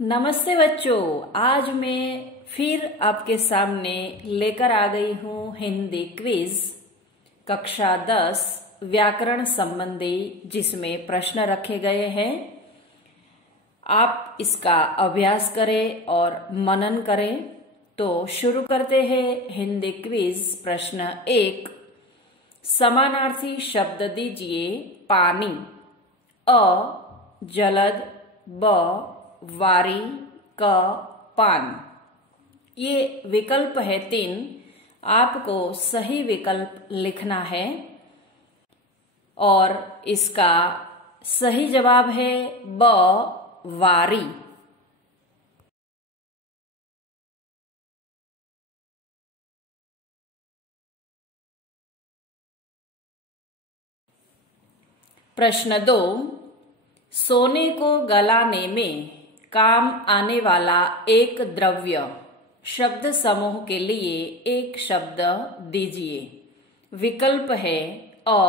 नमस्ते बच्चों, आज मैं फिर आपके सामने लेकर आ गई हूँ हिंदी क्विज कक्षा 10 व्याकरण संबंधी, जिसमें प्रश्न रखे गए हैं। आप इसका अभ्यास करें और मनन करें। तो शुरू करते हैं हिंदी क्विज। प्रश्न 1, समानार्थी शब्द दीजिए। पानी, अ जलद, ब वारी, क पान। ये विकल्प है 3। आपको सही विकल्प लिखना है और इसका सही जवाब है ब वारी। प्रश्न 2, सोने को गलाने में काम आने वाला एक द्रव्य शब्द समूह के लिए एक शब्द दीजिए। विकल्प है अ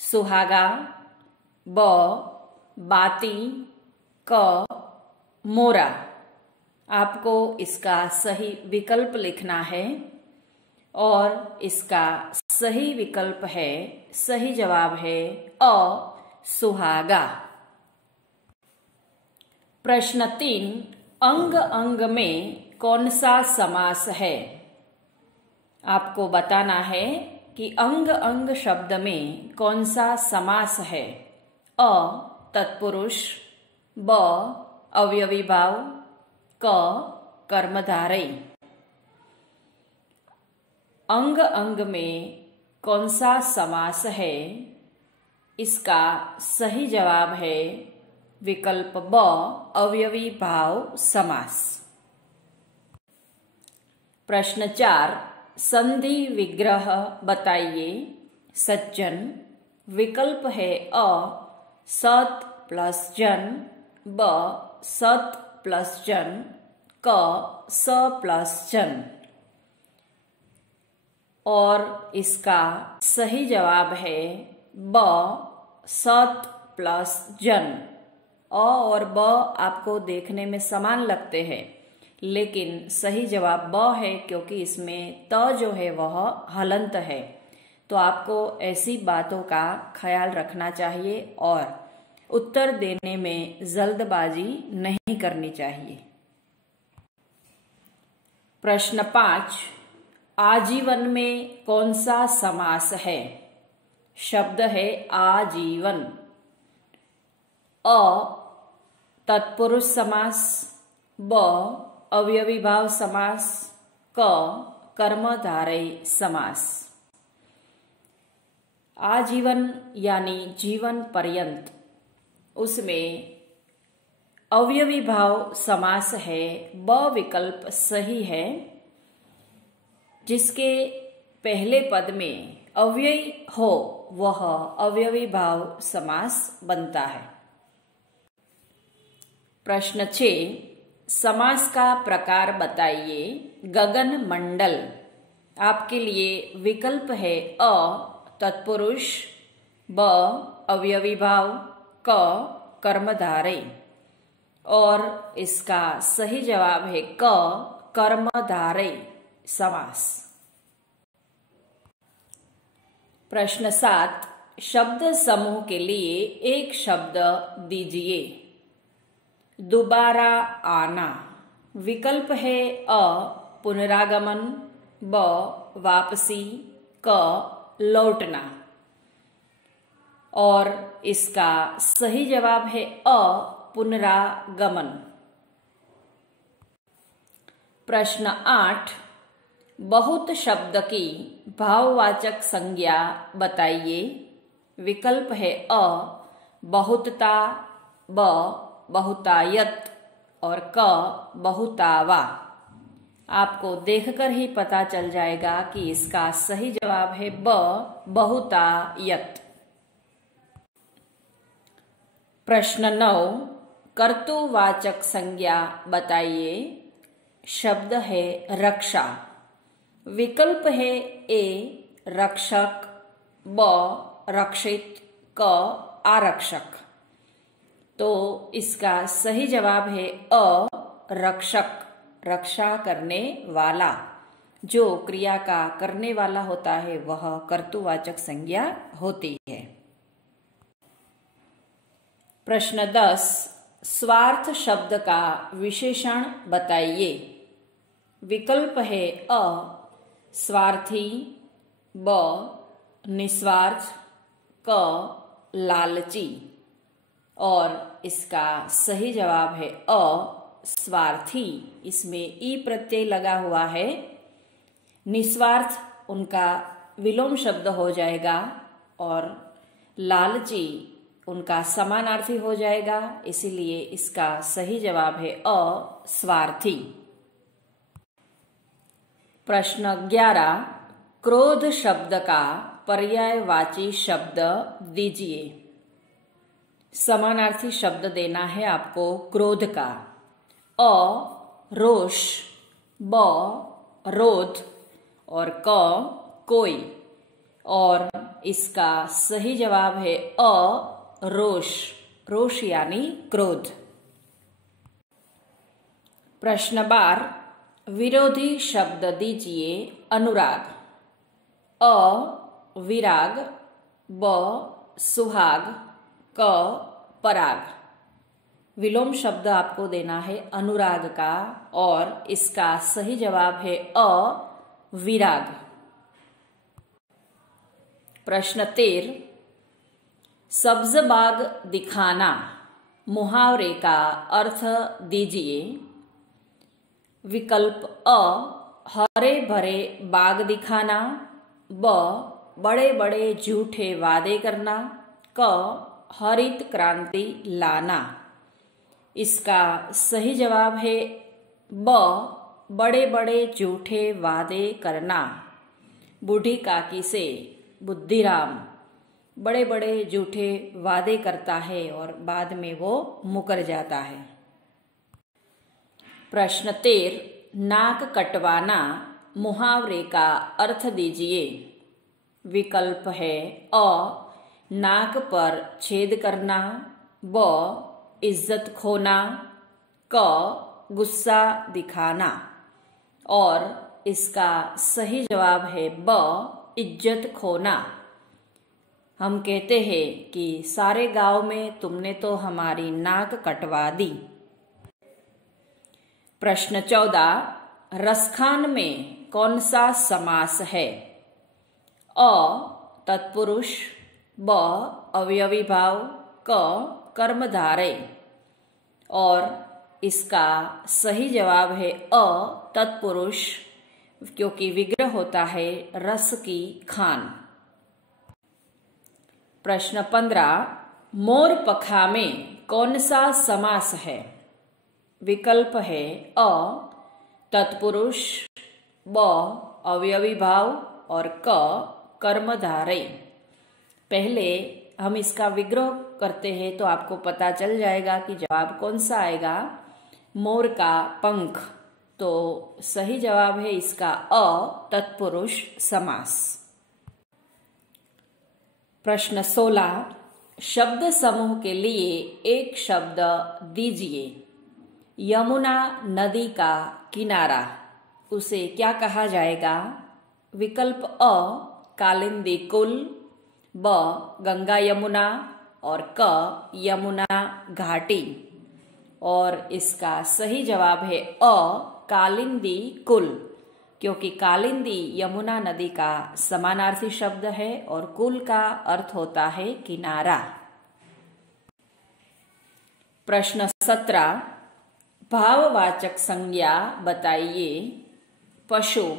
सुहागा, ब बाती, क मोरा। आपको इसका सही विकल्प लिखना है और इसका सही विकल्प है, सही जवाब है अ सुहागा। प्रश्न 3, अंग अंग में कौन सा समास है? आपको बताना है कि अंग अंग शब्द में कौन सा समास है। अ तत्पुरुष, ब अवयवी भाव, क कर्मधारय। अंग अंग में कौन सा समास है? इसका सही जवाब है विकल्प ब अवयवी भाव समास। प्रश्न 4, संधि विग्रह बताइए। सज्जन। विकल्प है अ सत प्लस जन, ब सत प्लस जन, क स प्लस जन। और इसका सही जवाब है ब सत प्लस जन। अ और ब आपको देखने में समान लगते हैं, लेकिन सही जवाब ब है, क्योंकि इसमें त जो है वह हलंत है। तो आपको ऐसी बातों का ख्याल रखना चाहिए और उत्तर देने में जल्दबाजी नहीं करनी चाहिए। प्रश्न 5, आजीवन में कौन सा समास है? शब्द है आजीवन। अ तत्पुरुष समास, ब अवयवी भाव समास, क कर्मधारय समास। आजीवन यानी जीवन पर्यंत, उसमें अवयवी भाव समास है। ब विकल्प सही है, जिसके पहले पद में अव्यय हो वह अवयवी भाव समास बनता है। प्रश्न 6, समास का प्रकार बताइए। गगन मंडल। आपके लिए विकल्प है अ तत्पुरुष, ब अवयवी भाव, क कर्मधारय। और इसका सही जवाब है क कर्मधारय समास। प्रश्न 7, शब्द समूह के लिए एक शब्द दीजिए। दोबारा आना। विकल्प है अ पुनरागमन, ब वापसी, क लौटना। और इसका सही जवाब है अ पुनरागमन। प्रश्न 8, बहुत शब्द की भाववाचक संज्ञा बताइए। विकल्प है अ बहुतता, ब बहुतायत और क बहुतावा। आपको देखकर ही पता चल जाएगा कि इसका सही जवाब है ब बहुतायत। प्रश्न 9, कर्तुवाचक संज्ञा बताइए। शब्द है रक्षा। विकल्प है ए रक्षक, ब रक्षित, क आरक्षक। तो इसका सही जवाब है अ, रक्षक, रक्षा करने वाला। जो क्रिया का करने वाला होता है वह कर्तृवाचक संज्ञा होती है। प्रश्न 10, स्वार्थ शब्द का विशेषण बताइए। विकल्प है अ, स्वार्थी, ब, निस्वार्थ, क, लालची। और इसका सही जवाब है अ, स्वार्थी। इसमें ई प्रत्यय लगा हुआ है। निस्वार्थ उनका विलोम शब्द हो जाएगा और लालची उनका समानार्थी हो जाएगा, इसीलिए इसका सही जवाब है अ, स्वार्थी। प्रश्न 11, क्रोध शब्द का पर्यायवाची शब्द दीजिए। समानार्थी शब्द देना है आपको क्रोध का। अ, रोष, ब, रोध और क, कोई। और इसका सही जवाब है अ, रोष, रोष यानी क्रोध। प्रश्न 12, विरोधी शब्द दीजिए। अनुराग। अ, विराग, ब, सुहाग, क, पराग। विलोम शब्द आपको देना है अनुराग का और इसका सही जवाब है अ, विराग। प्रश्न 13, सब्ज बाग दिखाना मुहावरे का अर्थ दीजिए। विकल्प अ, हरे भरे बाग दिखाना, ब, बड़े बड़े झूठे वादे करना, क, हरित क्रांति लाना। इसका सही जवाब है ब, बड़े बड़े झूठे वादे करना। बूढ़ी काकी से बुद्धिराम बड़े बड़े झूठे वादे करता है और बाद में वो मुकर जाता है। प्रश्न 13, नाक कटवाना मुहावरे का अर्थ दीजिए। विकल्प है अ, नाक पर छेद करना, ब, इज्जत खोना, क, गुस्सा दिखाना। और इसका सही जवाब है ब, इज्जत खोना। हम कहते हैं कि सारे गांव में तुमने तो हमारी नाक कटवा दी। प्रश्न 14, रसखान में कौन सा समास है। अ, तत्पुरुष, ब, अवयवी भाव, क, कर्मधारय। और इसका सही जवाब है अ, तत्पुरुष, क्योंकि विग्रह होता है रस की खान। प्रश्न 15, मोर पखा में कौन सा समास है। विकल्प है अ, तत्पुरुष, ब, अवयवी भाव और क, कर्मधारय। पहले हम इसका विग्रह करते हैं तो आपको पता चल जाएगा कि जवाब कौन सा आएगा। मोर का पंख, तो सही जवाब है इसका अ, तत्पुरुष समास। प्रश्न 16, शब्द समूह के लिए एक शब्द दीजिए। यमुना नदी का किनारा, उसे क्या कहा जाएगा। विकल्प अ, कालिंदी कुल, ब, गंगा यमुना और क, यमुना घाटी। और इसका सही जवाब है अ, कालिंदी कुल, क्योंकि कालिंदी यमुना नदी का समानार्थी शब्द है और कुल का अर्थ होता है किनारा। प्रश्न 17, भाववाचक संज्ञा बताइए। पशु।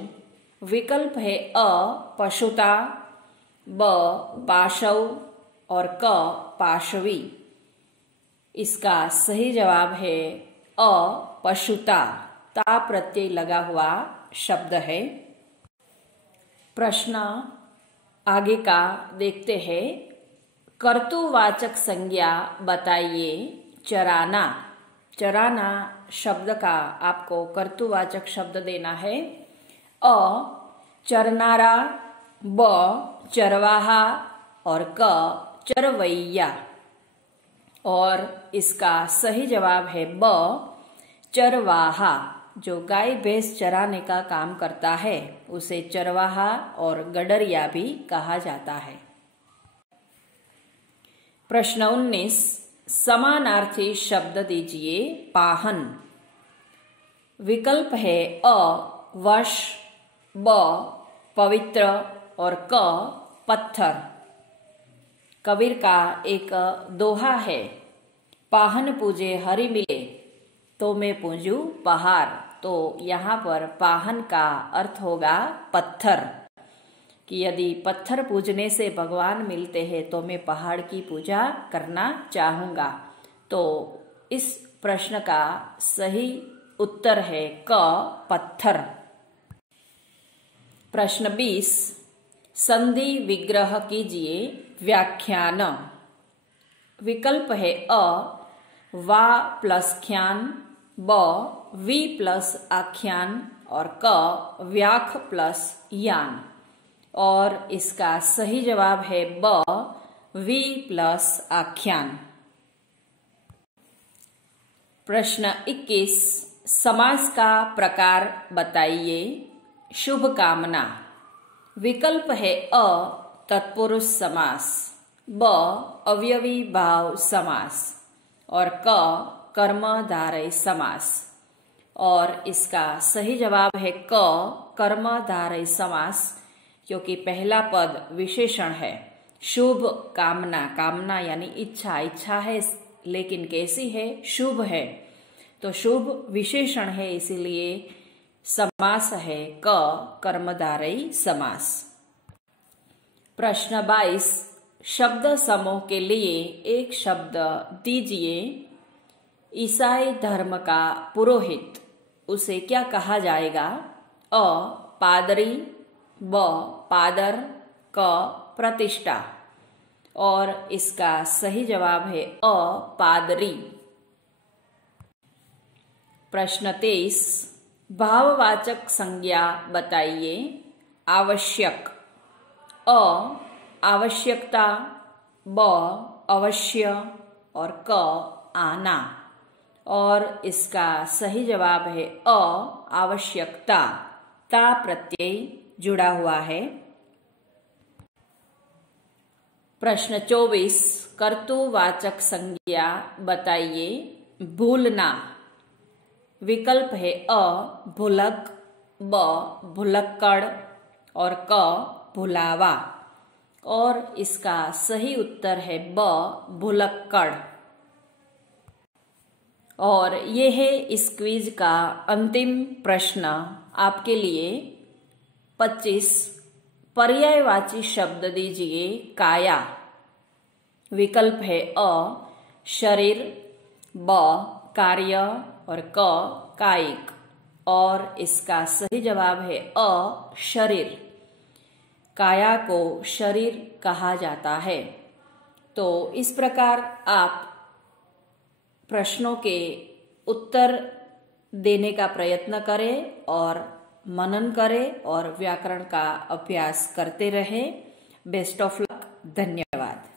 विकल्प है अ, पशुता, ब, पाशव और क, पाशवी। इसका सही जवाब है अ, पशुता। ता प्रत्यय लगा हुआ शब्द है। प्रश्न आगे का देखते हैं। कर्तृवाचक संज्ञा बताइए। चराना। चराना शब्द का आपको कर्तृवाचक शब्द देना है। अ, चरनारा, ब, चरवाहा और क, चरवैया। और इसका सही जवाब है ब, चरवाहा। जो गाय भैंस चराने का काम करता है उसे चरवाहा और गडरिया भी कहा जाता है। प्रश्न 19, समानार्थी शब्द दीजिए। पाहन। विकल्प है अ, वश, ब, पवित्र और क, पत्थर। कबीर का एक दोहा है, पाहन पूजे हरि मिले तो मैं पूजू पहाड़। तो यहाँ पर पाहन का अर्थ होगा पत्थर, कि यदि पत्थर पूजने से भगवान मिलते हैं तो मैं पहाड़ की पूजा करना चाहूंगा। तो इस प्रश्न का सही उत्तर है क, पत्थर। प्रश्न 20, संधि विग्रह कीजिए। व्याख्यान। विकल्प है अ, वा प्लस ख्यान, ब, वी प्लस आख्यान और क, व्याख प्लस यान। और इसका सही जवाब है ब, वी प्लस आख्यान। प्रश्न 21, समास का प्रकार बताइए। शुभ कामना। विकल्प है अ, तत्पुरुष समास, ब, अवयवी भाव समास और क, कर्मधारय समास। और इसका सही जवाब है क, कर्मधारय समास, क्योंकि पहला पद विशेषण है। शुभ कामना, कामना यानी इच्छा, इच्छा है लेकिन कैसी है? शुभ है। तो शुभ विशेषण है, इसीलिए समास है क, कर्मधारय समास। प्रश्न 22, शब्द समूह के लिए एक शब्द दीजिए। ईसाई धर्म का पुरोहित, उसे क्या कहा जाएगा? अ, पादरी, ब, पादर, क, प्रतिष्ठा। और इसका सही जवाब है अ, पादरी। प्रश्न 23, भाववाचक संज्ञा बताइए। आवश्यक। अ, आवश्यकता, ब, अवश्य और क, आना। और इसका सही जवाब है अ, आवश्यकता। ता प्रत्यय जुड़ा हुआ है। प्रश्न 24, कर्तुवाचक संज्ञा बताइए। भूलना। विकल्प है अ, भुलक, ब, भुलक्कड़ और क, भुलावा। और इसका सही उत्तर है ब, भुलक्कड़। और ये है इस क्विज का अंतिम प्रश्न आपके लिए। 25, पर्यायवाची शब्द दीजिए। काया। विकल्प है अ, शरीर, ब, कार्य और क, कायिक। और इसका सही जवाब है अ, शरीर। काया को शरीर कहा जाता है। तो इस प्रकार आप प्रश्नों के उत्तर देने का प्रयत्न करें और मनन करें और व्याकरण का अभ्यास करते रहें। Best of luck. धन्यवाद।